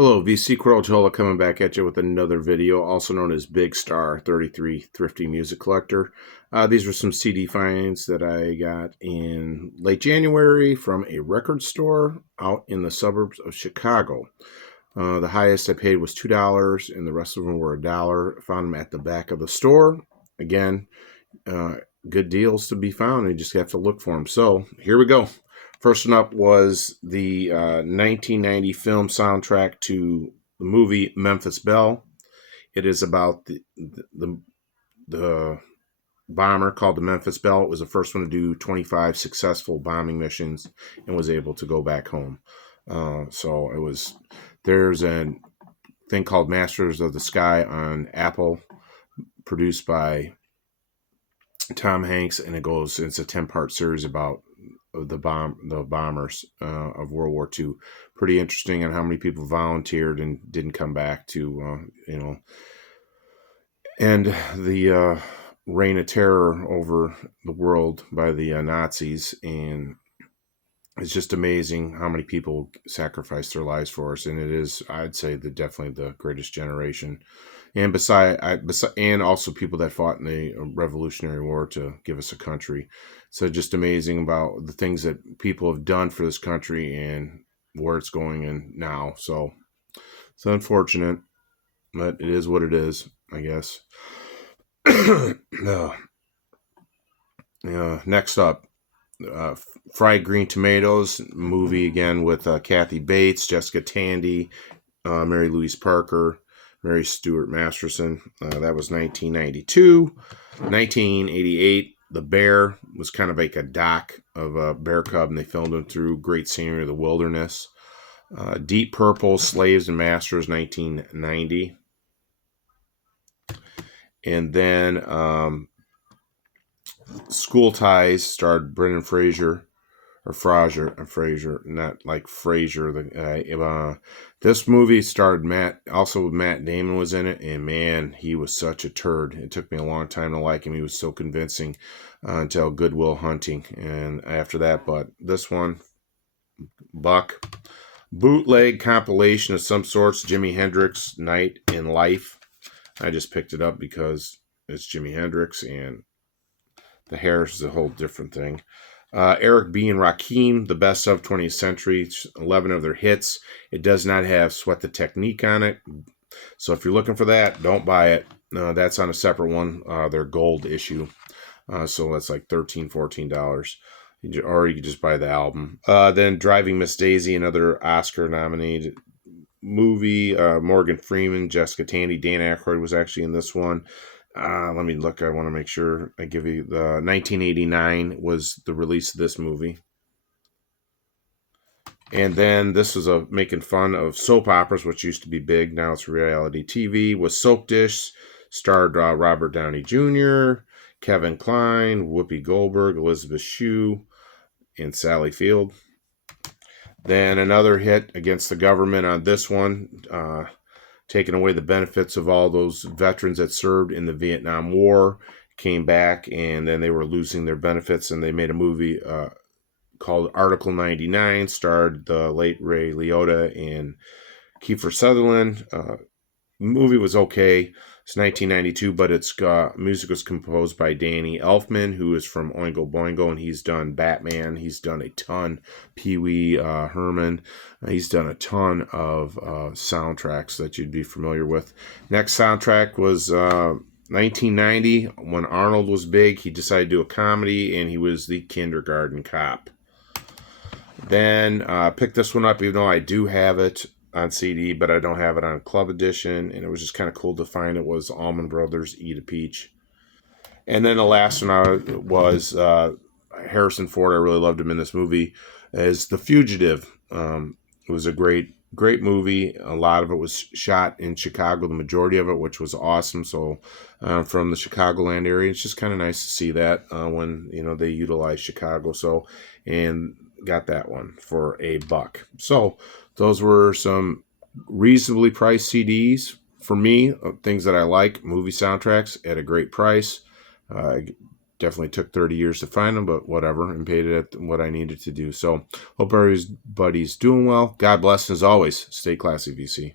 Hello, VC Coraljola coming back at you with another video, also known as Big Star 33 Thrifty Music Collector. These are some CD finds that I got in late January from a record store out in the suburbs of Chicago. The highest I paid was $2, and the rest of them were $1. Found them at the back of the store. Again, uh, good deals to be found. You just have to look for them. So here we go. First one up was the 1990 film soundtrack to the movie Memphis Belle. It is about the bomber called the Memphis Belle. It was the first one to do 25 successful bombing missions and was able to go back home. So it was. There's a thing called Masters of the Sky on Apple, produced by Tom Hanks, and it's a 10-part series about the bombers of World War II. Pretty interesting on how many people volunteered and didn't come back to end the reign of terror over the world by the Nazis. And it's just amazing how many people sacrificed their lives for us, and it is, I'd say, definitely the greatest generation. And and also people that fought in the Revolutionary War to give us a country. So just amazing about the things that people have done for this country and where it's going in now. So it's unfortunate, but it is what it is, I guess. Next up, Fried Green Tomatoes movie, again with Kathy Bates, Jessica Tandy, Mary Louise Parker, Mary Stuart Masterson. That was 1992. 1988, The Bear was kind of like a doc of a bear cub, and they filmed him through great scenery of the wilderness. Deep Purple, Slaves and Masters, 1990. And then School Ties starred Brendan Fraser, or Fraser, not like Fraser. The guy. This movie starred Matt Damon was in it, and man, he was such a turd. It took me a long time to like him. He was so convincing until Good Will Hunting, and after that. But this one, Buck, bootleg compilation of some sorts, Jimi Hendrix Night in Life. I just picked it up because it's Jimi Hendrix, and the hair is a whole different thing. Eric B. and Rakim, the best of 20th century, 11 of their hits. It does not have Sweat the Technique on it. So if you're looking for that, don't buy it. That's on a separate one, their gold issue. So that's like $13, $14. Or you can just buy the album. Then Driving Miss Daisy, another Oscar-nominated movie. Morgan Freeman, Jessica Tandy, Dan Aykroyd was actually in this one. Let me look. I want to make sure I give you the 1989 was the release of this movie. And then this was making fun of soap operas, which used to be big. Now it's reality TV. Was Soap Dish, starred Robert Downey Jr., Kevin Kline, Whoopi Goldberg, Elizabeth Shue, and Sally Field. Then another hit against the government on this one, taking away the benefits of all those veterans that served in the Vietnam War, came back, and then they were losing their benefits, and they made a movie called Article 99, starred the late Ray Liotta and Kiefer Sutherland. Movie was okay. It's 1992, but its music was composed by Danny Elfman, who is from Oingo Boingo, and he's done Batman. He's done a ton. Pee Wee Herman. He's done a ton of soundtracks that you'd be familiar with. Next soundtrack was 1990. When Arnold was big, he decided to do a comedy, and he was the Kindergarten Cop. Then picked this one up, even though I do have it on CD, but I don't have it on Club Edition, and it was just kind of cool to find. It was Allman Brothers, Eat a Peach. And then the last one was Harrison Ford. I really loved him in this movie, is The Fugitive. It was a great movie. A lot of it was shot in Chicago, the majority of it, which was awesome. So from the Chicagoland area, it's just kind of nice to see that when they utilize Chicago. So, and got that one for $1. So those were some reasonably priced CDs for me, things that I like, movie soundtracks at a great price. definitely took 30 years to find them, but whatever, and paid it at what I needed to do. So hope everybody's doing well. God bless, as always. Stay classy, VC.